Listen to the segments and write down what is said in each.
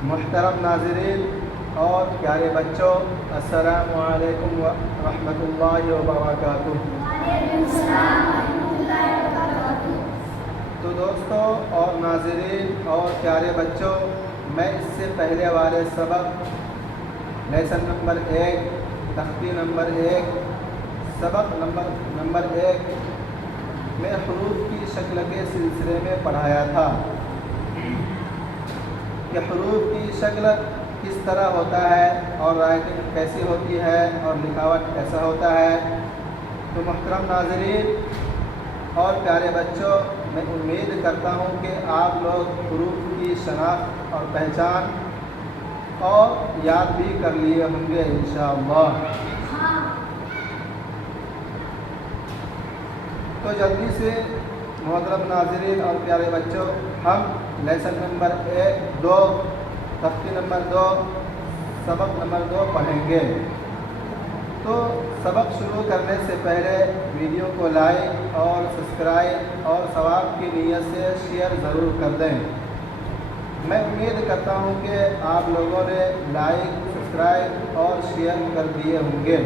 मुहतरम नाज़रीन और प्यारे बच्चों, अस्सलामु अलैकुम व रहमतुल्लाहि व बरकातुहू। तो दोस्तों और नाज़रीन और प्यारे बच्चों, मैं इससे पहले वाले सबक लेसन नंबर 1, तख्ती नंबर 1, सबक नंबर 1 में हुरूफ की शक्ल के सिलसिले में पढ़ाया था कि हुरूफ की शक्ल किस तरह होता है और राइटिंग कैसी होती है और लिखावट कैसा होता है। तो मुहतरम नाज़रीन और प्यारे बच्चों, मैं उम्मीद करता हूँ कि आप लोग हुरूफ की शनाख्त और पहचान और याद भी कर लिए होंगे इंशाअल्लाह। तो जल्दी से मोहतरम नाज़रीन और प्यारे बच्चों, हम लेसन नंबर 1, 2, तख्ती नंबर 2, सबक नंबर 2 पढ़ेंगे। तो सबक शुरू करने से पहले वीडियो को लाइक और सब्सक्राइब और सवाब की नीयत से शेयर ज़रूर कर दें। मैं उम्मीद करता हूँ कि आप लोगों ने लाइक, सब्सक्राइब और शेयर कर दिए होंगे।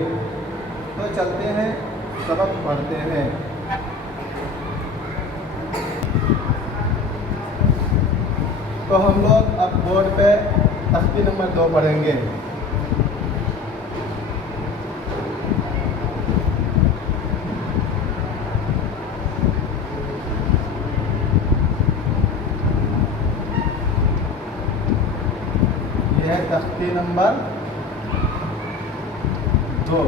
तो चलते हैं, सबक पढ़ते हैं। तो हम लोग अब बोर्ड पे तख्ती नंबर 2 पढ़ेंगे। यह है तख्ती नंबर 2।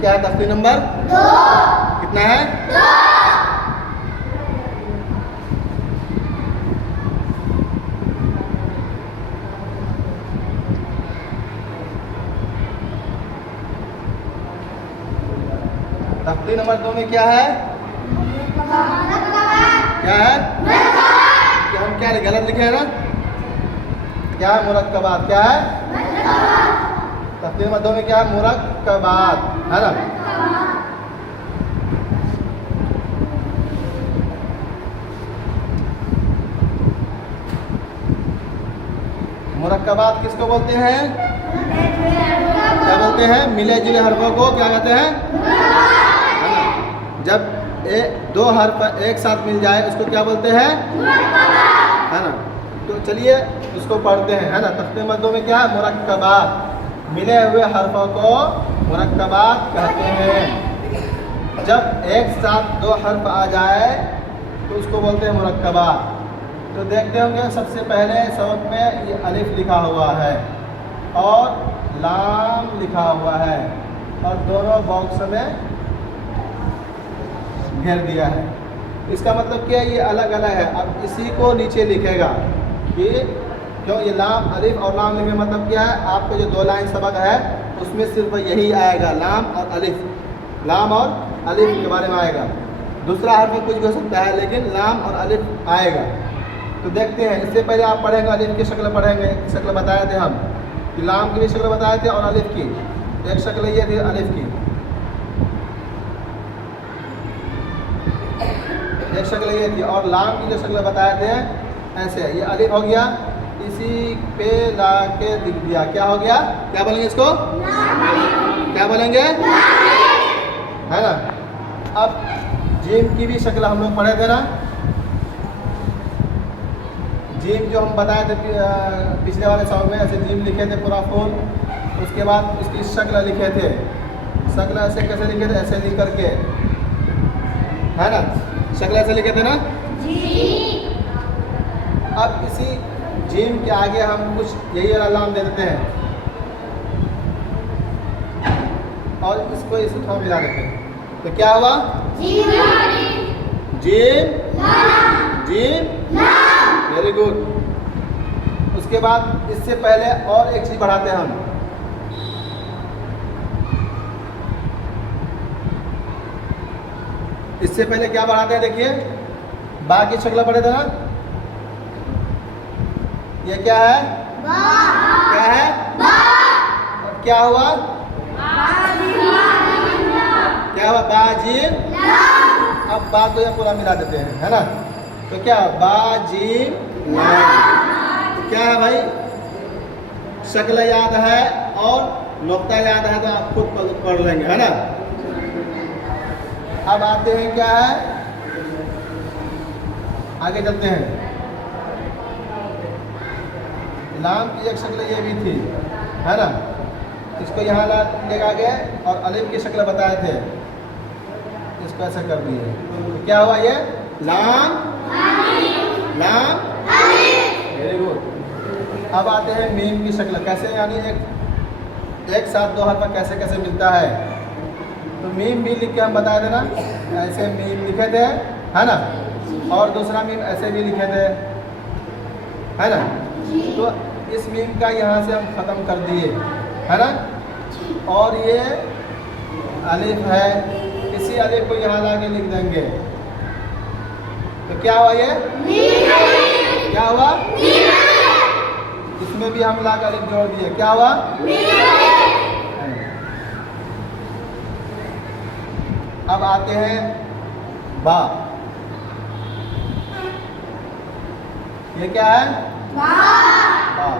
क्या है तख्ती नंबर 2? कितना है? 2। तख्ती नंबर 2 में क्या है? क्या है? क्या हम क्या गलत लिखे हैं ना? क्या है? मुरक्कबात। क्या है? तख्ती नंबर 2 में क्या है? मुरक्कबात, है ना? मुरक्कबात किसको बोलते हैं? क्या बोलते हैं? मिले जुले हरफों को क्या कहते हैं? है ना? जब दो हर्फ एक साथ मिल जाए उसको क्या बोलते हैं? है ना? तो चलिए उसको पढ़ते हैं, है ना? तख्ती नंबर 2 में क्या है? मुरक्कबात। मिले हुए हरफों को मुरक्कबात कहते हैं। जब एक साथ 2 हर्फ आ जाए तो उसको बोलते हैं मुरक्कबात। तो देखते होंगे सबसे पहले सबक में ये अलिफ लिखा हुआ है और लाम लिखा हुआ है और दोनों बॉक्स में घेर दिया है। इसका मतलब क्या है? ये अलग अलग है। अब इसी को नीचे लिखेगा कि क्यों ये लाम, अलिफ और लाम लिखने मतलब क्या है? आपको जो 2 लाइन सबक है उसमें सिर्फ यही आएगा, लाम और अलिफ। लाम और अलिफ के बारे में आएगा। दूसरा हर्फ कुछ भी हो सकता है लेकिन लाम और अलिफ आएगा। तो देखते हैं। इससे पहले आप पढ़ेंगे अलिफ की शक्ल पढ़ेंगे। शक्ल बताए थे हम कि लाम की भी शक्ल बताए थे और अलिफ की। एक शक्ल ये थी अलिफ की, एक शक्ल ये थी, और लाम की जो शक्ल बताए थे ऐसे। ये अलिफ हो गया, इसी पे ला के दिख दिया। क्या हो गया? क्या बोलेंगे इसको? क्या बोलेंगे? है ना? अब जीम की भी शक्ल हम लोग पढ़े थे ना। जीम जो हम बताए थे पिछले वाले सबक में, ऐसे जीम लिखे थे पूरा फुल। उसके बाद इसकी शक्ल लिखे थे। शक्ल ऐसे कैसे लिखे थे? ऐसे लिख करके, है ना? शक्ल ऐसे लिखे थे ना जी। अब इसी जीम के आगे हम कुछ यही वाला नाम दे देते हैं और इसको इसे थोड़ा मिला देते हैं। तो क्या हुआ? Gym, gym, very good. उसके बाद इससे पहले और एक चीज बढ़ाते हैं हम। इससे पहले क्या बढ़ाते हैं? देखिए, बा की शक्ल पढ़े थे ना। ये क्या है? क्या है? और क्या हुआ? हुआ बाजीम। अब बा को यह पूरा मिला देते हैं, है ना। तो क्या बाजीम लाम। क्या है भाई, शक्ल याद है और नुक्ता याद है तो आप खुद पढ़ लेंगे, है ना। अब आते हैं क्या है, आगे चलते हैं। लाम की एक शक्ल ये भी थी, है ना। इसको यहाँ लेगा गए और अलिफ की शक्ल बताए थे, इसको ऐसा कर दिए तो क्या हुआ ये लाम लाम। Very good. अब आते हैं मीम की शक्ल, कैसे यानी एक साथ दो हर्फ कैसे कैसे मिलता है। तो मीम भी लिख के हम बताए थे ना, ऐसे मीम लिखे थे, है ना। और दूसरा मीम ऐसे भी लिखे थे, है ना। तो इस मीम का यहाँ से हम ख़त्म कर दिए, है ना। और ये अलिफ है, इसी अलिफ को यहाँ ला के लिख देंगे तो क्या हुआ ये क्या हुआ, इसमें भी हम ला के अलिफ जोड़ दिए, क्या हुआ। अब आते हैं बा। ये क्या है बा।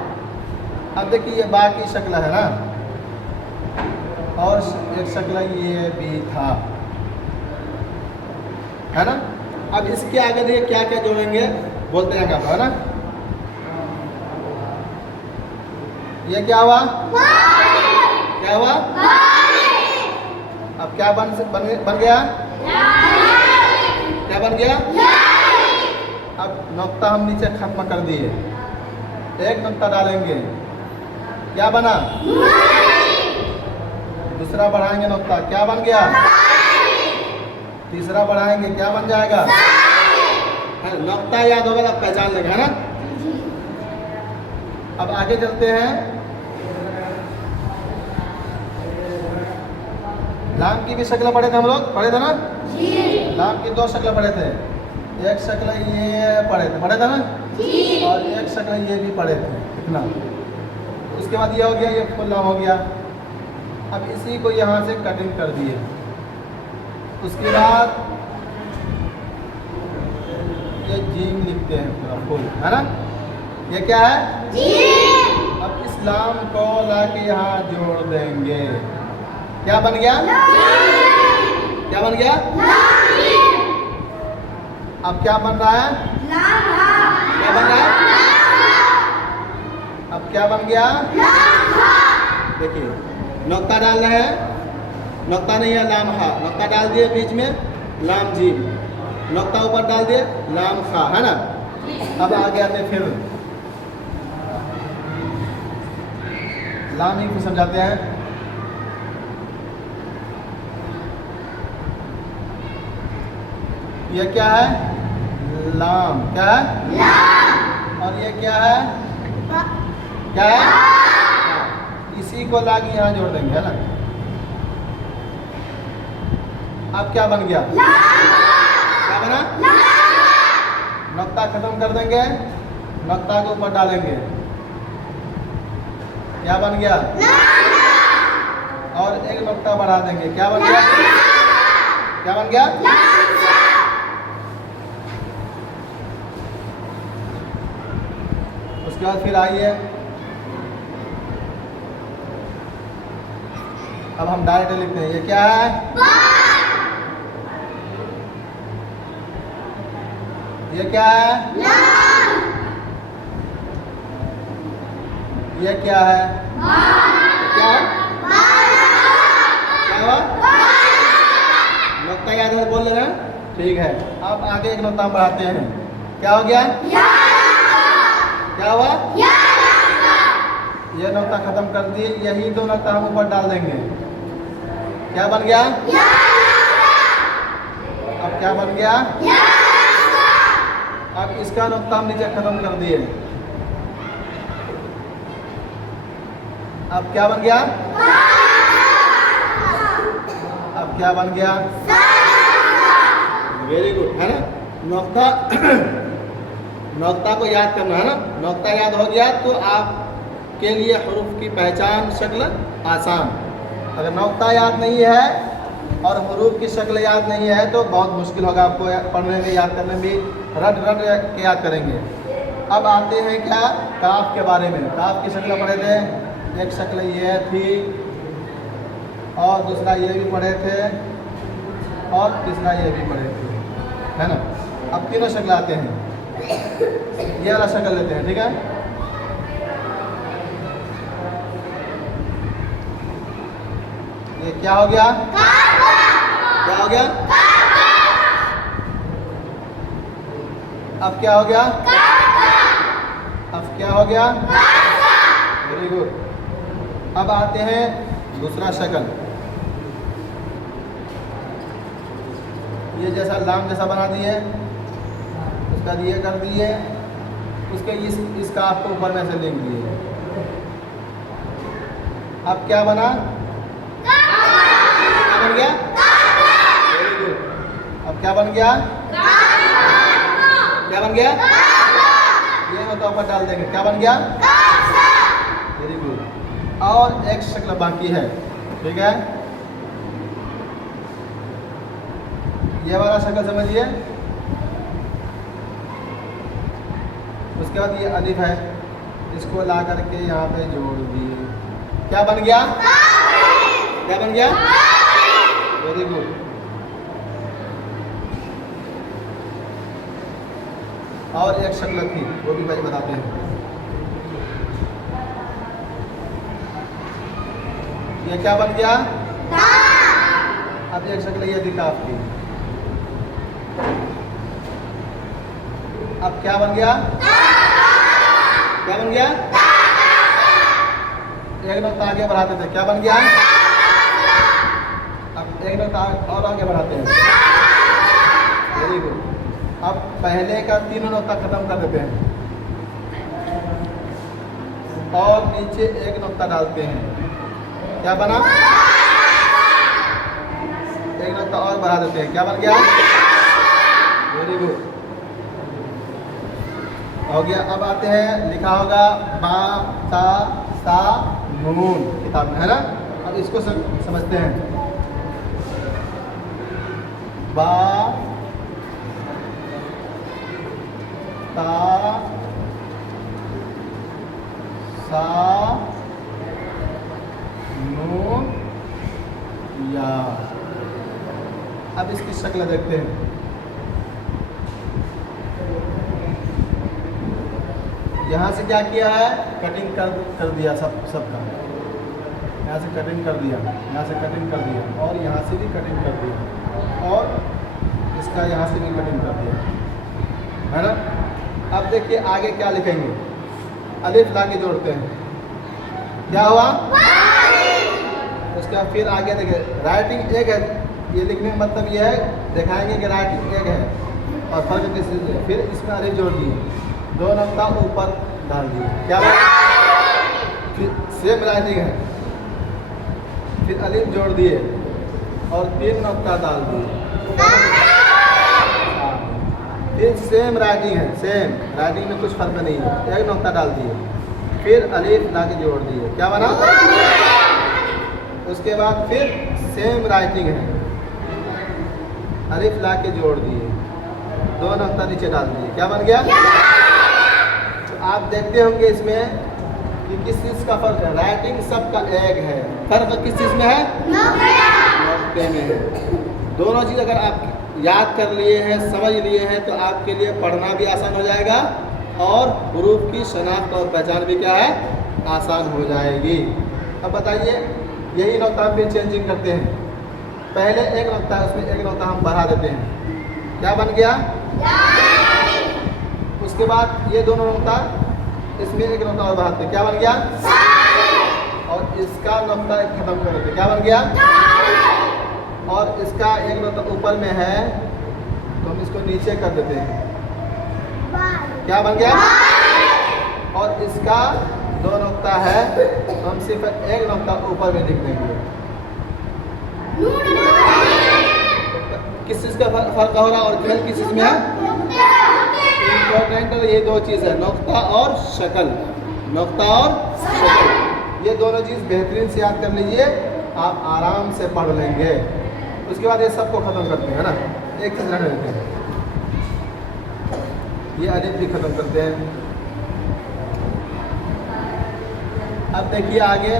अब देखिए ये बा की शक्ल है ना, और एक शक्ल ये भी था, है ना। अब इसके आगे देखिए क्या क्या जोड़ेंगे, बोलते हैं आप, है ना। ये क्या हुआ क्या हुआ, अब क्या बन गया, क्या बन गया। अब नुक्ता हम नीचे खत्म कर दिए, एक नुक्ता डालेंगे, क्या बना, दूसरा बढ़ाएंगे नुक्ता, क्या बन गया, तीसरा बढ़ाएंगे, क्या बन जाएगा, है नुक्ता याद होगा तो पहचान लेंगे, है ना। अब आगे चलते हैं। लाम की भी शक्ल पढ़े थे हम लोग, पढ़े थे ना। लाम की दो शक्ल पढ़े थे, एक शक्ल ये पढ़े थे ना, और एक शक्ल ये भी पढ़े थे, कितना। उसके बाद ये हो गया, ये फुल लाम हो गया। अब इसी को यहाँ से कटिंग कर दिए, उसके बाद ये जीम लिखते हैं पूरा फुल, है ना। ये क्या है जीम। अब इस लाम को लाके यहाँ जोड़ देंगे, क्या बन गया, क्या बन गया। अब क्या बन रहा है, क्या बन रहा है, अब क्या बन गया। देखिए नुक्ता डाल रहे हैं, नुक्ता नहीं है लाम हा, नुक्ता डाल दिए बीच में लाम जीम, नुक्ता ऊपर डाल दिए लाम खा, है ना। अब आगे आते फिर लाम ही को समझाते हैं। ये क्या है लाम, क्या है लाम। और ये क्या है क्या है, इसी को लाके यहाँ जोड़ देंगे, है ना। अब क्या बन गया, क्या बना, नुक्ता खत्म कर देंगे, नुक्ता के ऊपर डालेंगे, क्या बन गया, और एक नुक्ता बढ़ा देंगे, क्या बन गया, क्या बन गया। उसके बाद फिर आइए, अब हम डायरेक्ट लिखते हैं, ये क्या है, ये क्या है, ये क्या है, क्या है, क्या हुआ, नुक्ता याद है, बोल रहे हैं, ठीक है। अब आगे एक नुक्ता बढ़ाते हैं, क्या हो गया, क्या हुआ, ये नुक्ता खत्म कर दिए, यही दो नुक्ता हम ऊपर डाल देंगे, क्या बन गया। अब क्या बन गया, अब इसका नुक्ता हम नीचे खत्म कर दिए, अब क्या बन गया, अब क्या बन गया, वेरी गुड, है ना। नुक्ता नुक्ता को याद करना, है ना। नुक्ता याद हो गया तो आपके लिए हरूफ की पहचान शक्ल आसान। अगर नुक्ता याद नहीं है और हरूफ की शक्ल याद नहीं है तो बहुत मुश्किल होगा आपको पढ़ने में, याद करने में भी, रट रट के याद करेंगे। अब आते हैं क्या काफ के बारे में। काफ की शक्ल पढ़े थे, एक शक्ल ये थी और दूसरा ये भी पढ़े थे और तीसरा ये भी पढ़े थे, है ना। अब तीनों शक्ल आते हैं, ये वाला शक्ल लेते हैं, ठीक है। ये क्या हो गया, क्या हो गया, अब क्या हो गया, अब क्या हो गया, वेरी गुड। अब आते हैं दूसरा शक्ल, ये जैसा लाम जैसा बना दिए, उसका ये कर दिए, उसके इसका आपको ऊपर में से लिख दिए। अब क्या बना, क्या बन गया, वेरी गुड। अब क्या बन गया, क्या बन गया, ये मतलब ऊपर डाल देंगे, क्या बन गया, वेरी गुड। और एक शक्ल बाकी है, ठीक है। ये वाला शक्ल समझिए। उसके बाद ये अलिफ है, इसको ला करके यहाँ पे जोड़ दिए, क्या बन गया, क्या बन गया, वेरी गुड। और एक शक्ल थी, वो भी भाई बताते हैं। ये क्या बन गया, अब एक शक्ल ये थी काफ की, अब क्या बन गया, क्या बन गया, एक नुक्ता आगे बढ़ाते थे, क्या बन गया, अब एक नुक्ता और आगे बढ़ाते हैं, वेरी गुड। अब पहले का तीनों नुक्ता खत्म कर देते हैं और नीचे एक नुक्ता डालते हैं, क्या बना, एक नुक्ता और बढ़ा देते हैं, क्या बन गया, वेरी गुड, हो गया। अब आते हैं, लिखा होगा बा ता सा नून किताब में, है ना। अब इसको समझते हैं, बा ता सा नून या। अब इसकी शक्ल देखते हैं। यहाँ से क्या किया है, कटिंग कर दिया सबका, यहाँ से कटिंग कर दिया, यहाँ से कटिंग कर दिया और यहाँ से भी कटिंग कर दिया और इसका यहाँ से भी कटिंग कर दिया, है ना। अब देखिए आगे क्या लिखेंगे, अलिफ ला के जोड़ते हैं, क्या हुआ, उसका फिर आगे देखिए राइटिंग एक है, ये लिखने का मतलब ये है, दिखाएंगे कि राइटिंग एक है और फर्क किस चीज़ है। फिर इसमें अलिफ जोड़ दिए, दो नुक्ता ऊपर डाल दिए, क्या फिर सेम राइटिंग है, फिर अलिफ जोड़ दिए और तीन नुक्ता डाल दिए, फिर सेम राइटिंग है, सेम राइटिंग में कुछ फर्क नहीं है, एक नुक्ता डाल दिए, फिर अलिफ ला के जोड़ दिए, क्या बना। उसके बाद फिर सेम राइटिंग है, अलिफ ला के जोड़ दिए, दो नुक्ता नीचे डाल दिए, क्या बन गया। तो आप देखते होंगे इसमें कि किस चीज़ का फर्क है, राइटिंग सबका एक है, फर्क किस चीज़ में है, नुक्ते में है। दोनों चीज़ अगर आप याद कर लिए हैं, समझ लिए हैं तो आपके लिए पढ़ना भी आसान हो जाएगा और हुरूफ की शनाख्त और पहचान भी क्या है, आसान हो जाएगी। अब बताइए, यही नुक्ता फिर चेंजिंग करते हैं, पहले एक नुक्ता है उसमें एक नुक्ता हम बढ़ा देते हैं, क्या बन गया। उसके बाद ये दोनों नुक्ता, इसमें एक नुक्ता और बढ़ाते हैं, क्या बन गया। और इसका नुक्ता खत्म कर देते हैं, क्या बन गया। और इसका एक नुक्ता ऊपर में है तो हम इसको नीचे कर देते हैं, क्या बन गया। और इसका दो नुक्ता है तो हम सिर्फ एक नुक्ता ऊपर में लिख देंगे। किस चीज़ का फर्क हो रहा है और खेल किस चीज़ में है, इम्पोर्टेंट ये दो चीज़ है, नुक्ता और शक्ल, नुक्ता और शक्ल, ये दोनों चीज़ बेहतरीन से याद कर लीजिए, आप आराम से पढ़ लेंगे। उसके बाद ये सबको ख़त्म करते हैं, है ना, एक चीज़ रहने देते हैं, ये अलिफ भी ख़त्म करते हैं। अब देखिए आगे,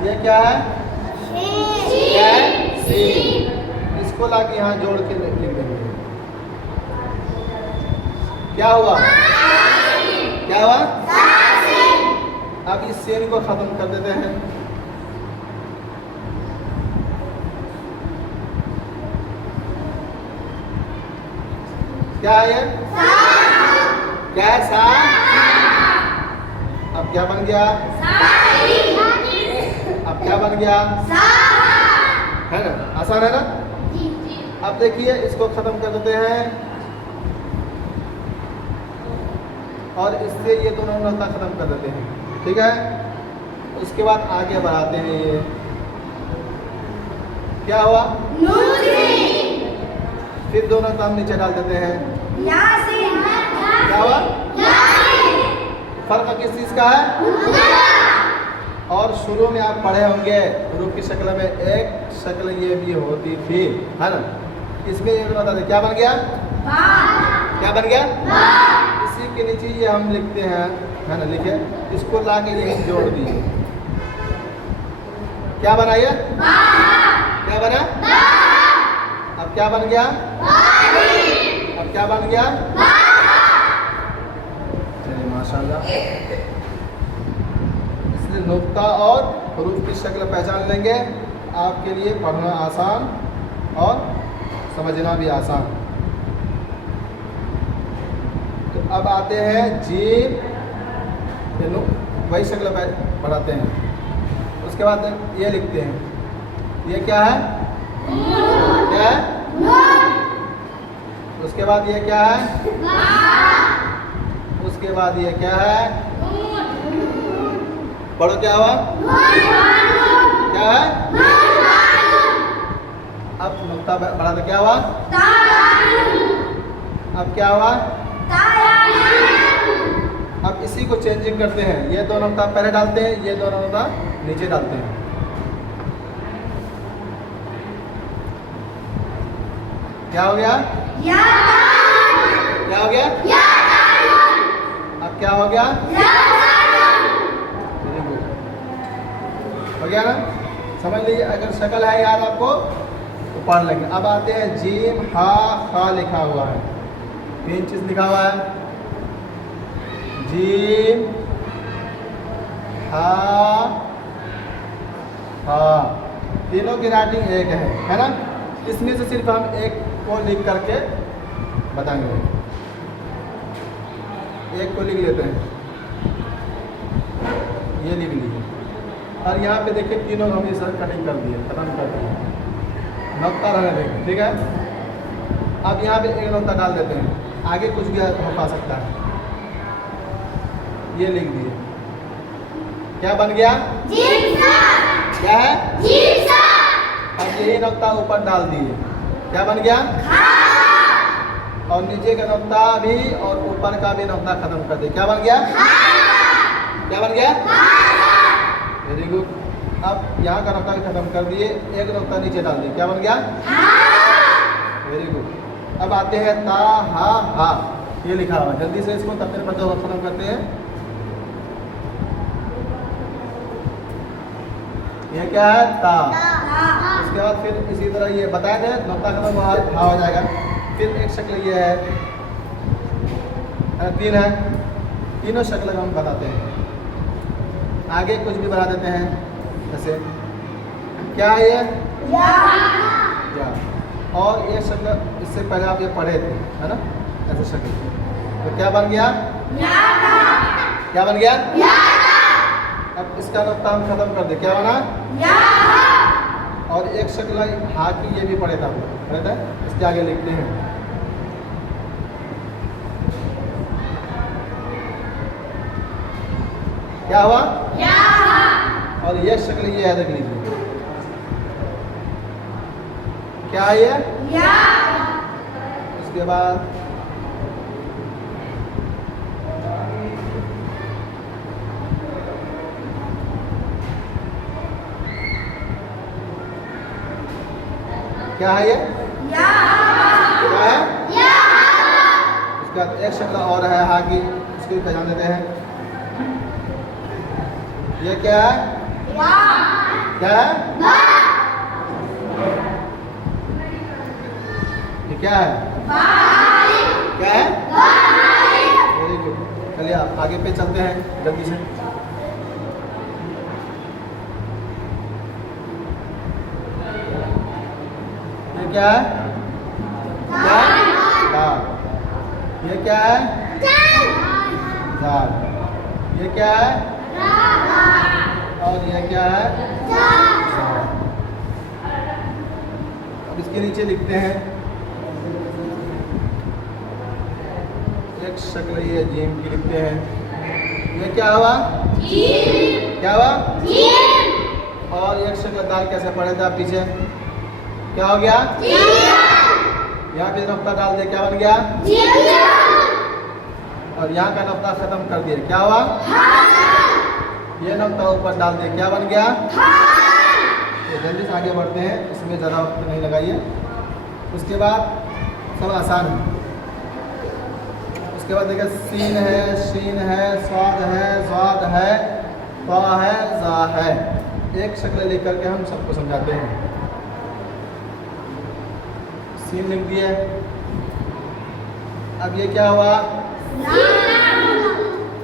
ये क्या है? क्या है? सीन। इसको लाके यहाँ जोड़ के लिख देंगे। क्या हुआ? क्या हुआ? अब इस सीन को खत्म कर देते हैं। क्या है ये? क्या है? सा। अब क्या बन गया? अब क्या बन गया? है ना, आसान है ना? अब देखिए इसको खत्म कर देते हैं और इससे ये दोनों नुक्ता खत्म कर देते हैं, ठीक है। उसके बाद आगे बढ़ाते हैं। ये क्या हुआ? फिर दोनों काम नीचे डाल देते हैं। क्या हुआ? फर्क किस चीज का है? और शुरू में आप पढ़े होंगे रूप की शक्ल में एक शक्ल ये भी होती थी, है ना। इसमें ये बता दें क्या बन गया? क्या बन गया? इसी के नीचे ये हम लिखते हैं, है ना, लिखे, इसको लाके ये जोड़ दिए। क्या बना ये? क्या बना? अब क्या बन गया? अब क्या बन गया? चलिए माशाल्लाह। इसलिए नुक्ता और हरूफ की शक्ल पहचान लेंगे, आपके लिए पढ़ना आसान और समझना भी आसान। तो अब आते हैं जीम, वही शक्ल बढ़ाते हैं। उसके बाद ये लिखते हैं, ये क्या है? क्या है? उसके बाद ये क्या है? उसके बाद ये क्या है? पढ़ो, क्या हुआ? क्या है? अब नुक्ता बढ़ा तो क्या हुआ? अब क्या हुआ? अब इसी को चेंजिंग करते हैं। ये दो नुक्ता पहले डालते हैं, ये दोनों नुक्ता नीचे डालते हैं। क्या हो गया? क्या हो गया? अब क्या हो गया? हो गया ना? समझ लीजिए, अगर शक्ल है याद आपको तो पढ़ लेंगे। अब आते हैं जीम हा खा लिखा हुआ है, 3 चीज लिखा हुआ है, जीम हा हा, तीनों की राइटिंग एक है ना। इसमें से सिर्फ हम एक को लिख करके बताएंगे, एक को लिख लेते हैं, ये लिख लीजिए। और यहाँ पे देखिए तीनों हमने सर कटिंग कर दिए, खत्म कर दिए, नुक्ता रहने देंगे, ठीक है। अब यहाँ पे एक नुक्ता डाल देते हैं, आगे कुछ भी हो पा सकता है, ये लिख दिए। क्या बन गया? क्या है? अब यही नुक्ता ऊपर डाल दिए, क्या बन गया? और नीचे का नुक्ता भी और ऊपर का भी नुक्ता खत्म कर दिए, क्या बन गया? क्या बन गया? Very good. अब यहाँ का नुक्ता भी खत्म कर दिए, एक नुक्ता नीचे डाल दिए, क्या बन गया? Very good. अब आते हैं ता हा हा, ये लिखा हुआ, जल्दी से इसको तकरीर पर खत्म करते हैं। ये क्या है? ता। उसके बाद फिर इसी तरह ये बताया थे, नुक्ता खत्म हा हो जाएगा। फिर एक शक्ल ये है, 3 है, तीनों शक्ल हम बताते हैं। आगे कुछ भी बना देते हैं, जैसे क्या है ये? या। और ये शक्ल इससे पहले आप ये पढ़े थे, है ना, ऐसे शक्ल। तो क्या बन गया? क्या बन गया? अब इसका नुक्ता हम खत्म कर दे, क्या बना? और एक शक्ल हा की ये भी पढ़े था, इसके आगे लिखते हैं। क्या हुआ? और ये शक्ल ये है, देख लीजिए, क्या है ये? उसके बाद क्या है ये? क्या है? इसका एक शक्ल और है हा की, इसको भी पहचान देते हैं। ये क्या है? क्या है? ये क्या है? क्या है? Very good. चलिए आप आगे पे चलते हैं जल्दी से। ये क्या है? क्या है? दाल। ये क्या है? दाल। ये क्या है? और ये क्या है? अब इसके नीचे लिखते हैं एक शक्ल, ये जीम की लिखते हैं। ये क्या हुआ? क्या हुआ? और एक शक्ल दाल कैसे पढ़े थे आप पीछे? क्या हो गया? यहाँ पे नुक्ता डाल दिया, क्या बन गया? और यहाँ का नुक्ता खत्म कर दिया, क्या हुआ? ये नुक्ता ऊपर डाल दिया, क्या बन गया? तो जल्दी से आगे बढ़ते हैं, इसमें ज़्यादा वक्त नहीं लगाइए। उसके बाद सब आसान है। उसके बाद देखिए सीन है, शीन है, स्वाद है, स्वाद है, ता है, जा है। एक शक्ल लिख करके हम सबको समझाते हैं। सीन लिख दिए। अब ये क्या हुआ?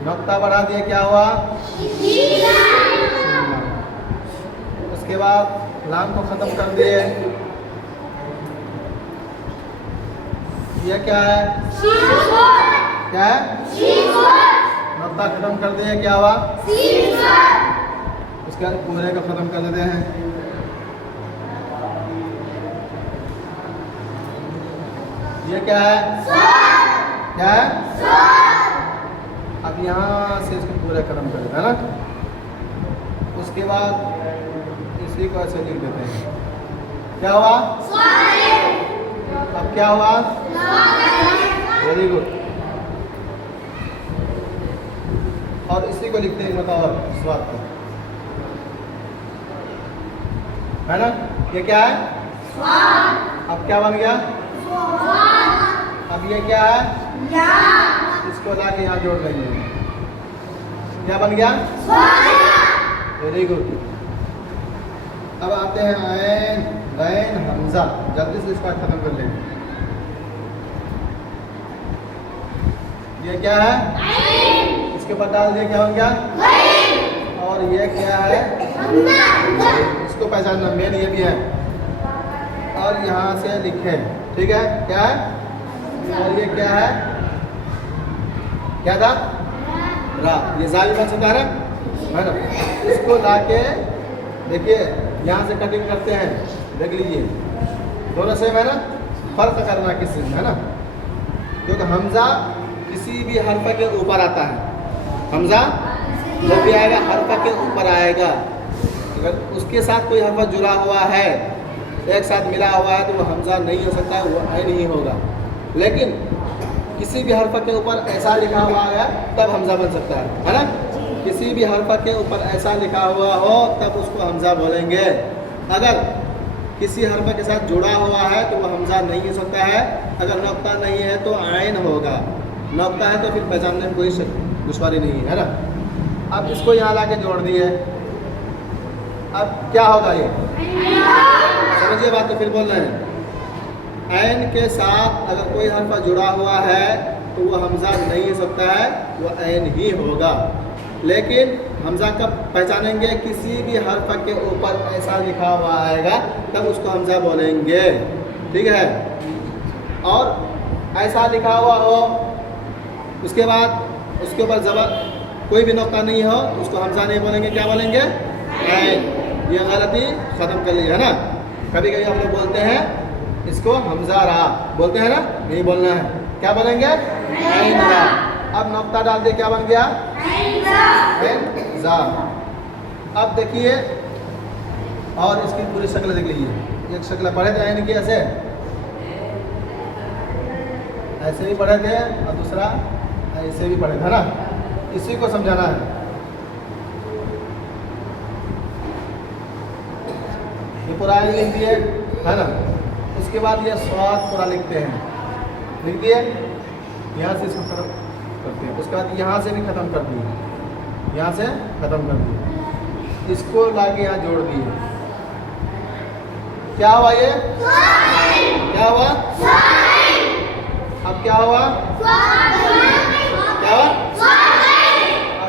नुक्ता बढ़ा दिए, क्या हुआ? उसके बाद लाम को खत्म कर दिए। ये क्या है? क्या है? नुक्ता खत्म कर दिए, क्या हुआ? उसके बाद पूरे को खत्म कर देते हैं। ये क्या है? क्या है? अब यहाँ से इसको पूरा खत्म कर देते हैं ना। उसके बाद इसी को ऐसे लिख देते हैं। क्या हुआ? अब क्या हुआ? Very good. और इसी को लिखते हैं मतलब और स्वाद को, है ना। ये क्या है? अब क्या बन गया? अब ये क्या है? इसको लाके यहाँ जोड़ देंगे, क्या बन गया? Very good. अब आते हैं ऐन, गैन, हमजा। जल्दी से इसका खत्म कर लेंगे। ये क्या है? इसके ऊपर डाल दिया, क्या बन गया? और ये क्या है? इसको पहचानना मेन ये भी है। और यहाँ से लिखे, ठीक है? क्या है? और ये क्या है? क्या था? रा। ये जाली बन सकता है ना। इसको लाके देखिए यहाँ से कटिंग करते हैं, देख लीजिए दोनों सेम है ना। फर्क करना किसी में, है ना। क्योंकि हमजा किसी भी हर्फ के ऊपर आता है। हमजा जब भी आएगा हर्फ के ऊपर आएगा। अगर उसके साथ कोई हर्फ जुड़ा हुआ है, एक साथ मिला हुआ है, तो वो हमजा नहीं हो सकता है, वो ऐन ही होगा। लेकिन किसी भी हर्फ के ऊपर ऐसा लिखा हुआ है तब हमजा बन सकता है ना। किसी भी हर्फ के ऊपर ऐसा लिखा हुआ हो तब उसको हमजा बोलेंगे। अगर किसी हर्फ के साथ जुड़ा हुआ है तो वो हमजा नहीं हो सकता है। अगर नुक्ता नहीं है तो आइन होगा। नुक्ता है तो फिर पहचानने में कोई दुश्वारी नहीं है ना। अब इसको यहाँ ला के जोड़ दिए। अब क्या होगा? ये समझिए बात, तो फिर बोल रहे हैं। ऐन के साथ अगर कोई हर्फ जुड़ा हुआ है तो वो हमजा नहीं हो सकता है, वो ऐन ही होगा। लेकिन हमजा कब पहचानेंगे? किसी भी हर्फ के ऊपर ऐसा लिखा हुआ आएगा तब उसको हमजा बोलेंगे, ठीक है। और ऐसा लिखा हुआ हो, उसके बाद उसके ऊपर जबर कोई भी नुक्ता नहीं हो, उसको हमजा नहीं बोलेंगे, क्या बोलेंगे? ऐन। ये गलती ख़त्म कर ली है ना। कभी कभी हम लोग बोलते हैं इसको हमजा रा बोलते हैं ना, नहीं बोलना है, क्या बोलेंगे? ऐन रा। अब नुक्ता डाल दे, क्या बन गया? ऐन जा। अब देखिए और इसकी पूरी शक्ल देख लीजिए। एक शक्ल पढ़े थे ऐन की, ऐसे ऐसे भी पढ़े थे और दूसरा ऐसे भी पढ़े थे ना। इसी को समझाना है। ये पूरा ऐन लिख दिए, है ना। उसके बाद ये स्वाद पूरा लिखते हैं, लिख दिए, यहाँ से इसको खत्म करते हैं। उसके बाद यहाँ से भी ख़त्म कर दिए, यहाँ से ख़त्म कर दिए, इसको लाके यहाँ जोड़ दिए। क्या हुआ ये? क्या हुआ? अब क्या हुआ? क्या हुआ?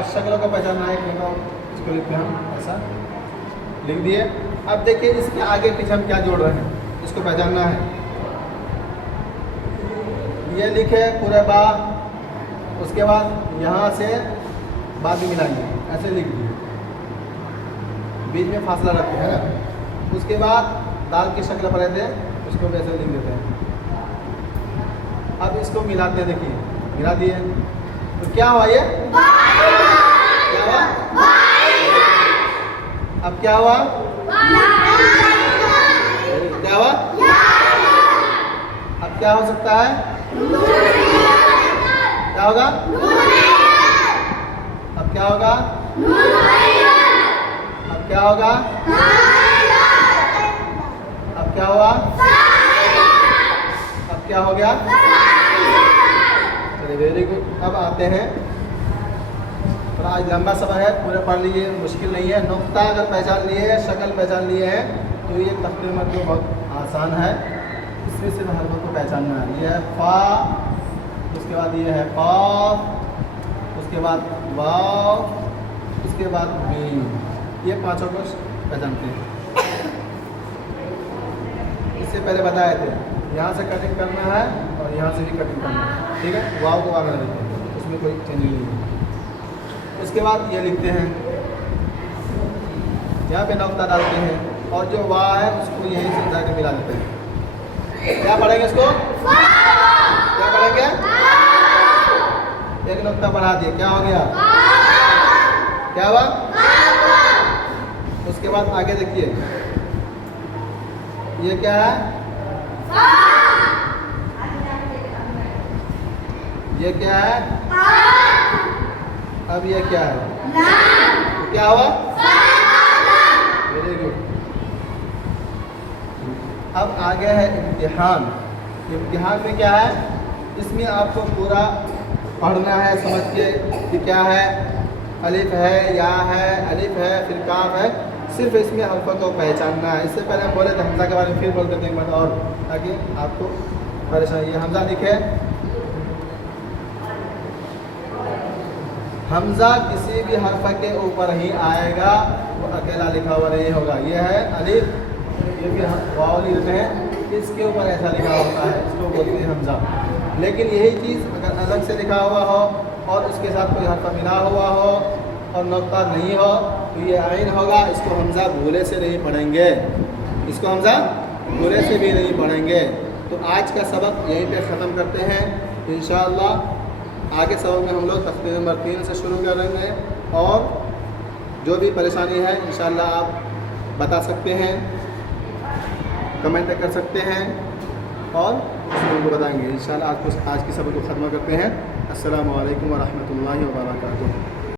शक्लों को पहचानना है, इसको लिखते हैं हम ऐसा, लिख दिए। अब देखिए इसके आगे पीछे हम क्या जोड़ रहे हैं, इसको पहचानना है। ये लिखे पूरे बा, उसके बाद यहाँ से बाद में मिलाएंगे, ऐसे लिख दिए, बीच में फासला रखते हैं ना। उसके बाद दाल की शक्ल पर रहते हैं, उसको वैसे लिख देते हैं। अब इसको मिलाते हैं, देखिए मिला दिए, तो क्या हुआ ये? क्या हुआ? अब क्या हुआ? क्या हुआ? अब क्या हो सकता है? क्या होगा? अब क्या होगा? अब क्या होगा? अब क्या हुआ? अब क्या हो गया? चलिए वेरी गुड। अब आते हैं, थोड़ा आज लंबा समय है, पूरे पढ़ लीजिए, मुश्किल नहीं है। नुक्ता अगर पहचान लिए, शक्ल पहचान लिए हैं, तो ये तकरीबन तो बहुत आसान है। इसमें सिर्फ हरफ को पहचानना है। ये है फा, उसके बाद ये है काफ, उसके बाद वाव, उसके बाद मीम। ये पांचों को पहचानते हैं। इससे पहले बताए थे, यहाँ से कटिंग करना है और यहाँ से भी कटिंग करना है, ठीक है। वाव को आगे रखते हैं, उसमें कोई चेंज नहीं है। उसके बाद ये लिखते हैं, यहाँ पे नुक्ता डालते हैं, और जो वाह है उसको यहीं से जाके मिला देते हैं। क्या पढ़ेंगे इसको? क्या पढ़ेंगे? एक नुक्ता बढ़ा दिए, क्या हो गया? क्या हुआ? उसके बाद आगे देखिए, ये क्या है? ये क्या है? अब ये क्या है? क्या हुआ? Very good. अब आगे है इम्तिहान। इम्तिहान में क्या है? इसमें आपको पूरा पढ़ना है, समझ के कि क्या है, अलिफ है, या है, अलिफ है, फिर काफ है, सिर्फ इसमें हल्फों को पहचानना है। इससे पहले हम बोले थे हमजा के बारे में, फिर बोल देते हैं एक बार और, ताकि आपको परेशानी। ये हमजा लिखे, हमजा किसी भी हर्फ के ऊपर ही आएगा, वो अकेला लिखा हुआ नहीं होगा। ये है अलिफ, ये भी वाव लिखते हैं, इसके ऊपर ऐसा लिखा होता है, इसको बोलते हैं हमजा। लेकिन यही चीज़ अगर अलग से लिखा हुआ हो और उसके साथ कोई हर्फ मिला हुआ हो और नुक्ता नहीं हो, तो ये आइन होगा। इसको हमजा भूले से नहीं पढ़ेंगे, इसको हमजा भूले से भी नहीं पढ़ेंगे। तो आज का सबक यहीं पे ख़त्म करते हैं। इंशाअल्लाह आगे सबक में हम लोग तख्ते नंबर 3 से शुरू करेंगे, और जो भी परेशानी है इंशाअल्लाह आप बता सकते हैं, कमेंट कर सकते हैं, और उसमें उनको बताएंगे इंशाअल्लाह। आज की सबक को ख़त्म करते हैं। अस्सलामु अलैकुम व रहमतुल्लाहि व बरकातुहू।